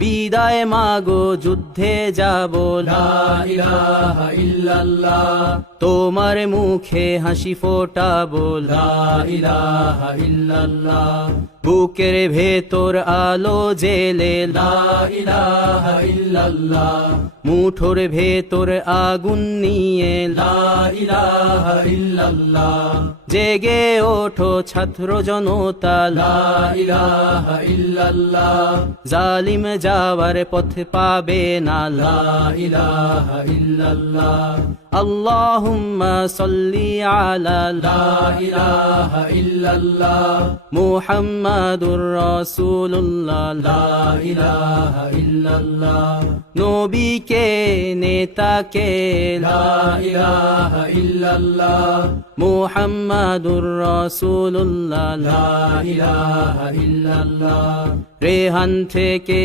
বিদায় মাগো যুদ্ধে যাব লা ইলাহা ইল্লাল্লাহ তোমার মুখে হাসি ফোটাবো লা ইলাহা ইল্লাল্লাহ বুকের ভেতর আলো জেলে লা ইলাহা ইল্লাল্লাহ মুঠোর ভেতর আগুন নিয়ে লা ইলাহা ইল্লাল্লাহ জেগে ওঠো ছাত্র জনতা লা ইলাহা ইল্লাল্লাহ জালিম যাওয়ার পথ পাবে না লা ইলাহা ইল্লাল্লাহ আল্লাহুম্মা সাল্লি আলা লা ইলাহা ইল্লাল্লাহ মুহাম্মাদুর রাসূলুল্লাহ লা ইলাহা ইল্লাল্লাহ নবীকে নেতাকে লা ইলাহা ইল্লাল্লাহ মুহাম্মাদুর রাসূলুল্লাহ লা ইলাহা ইল্লাল্লাহ রেহান থেকে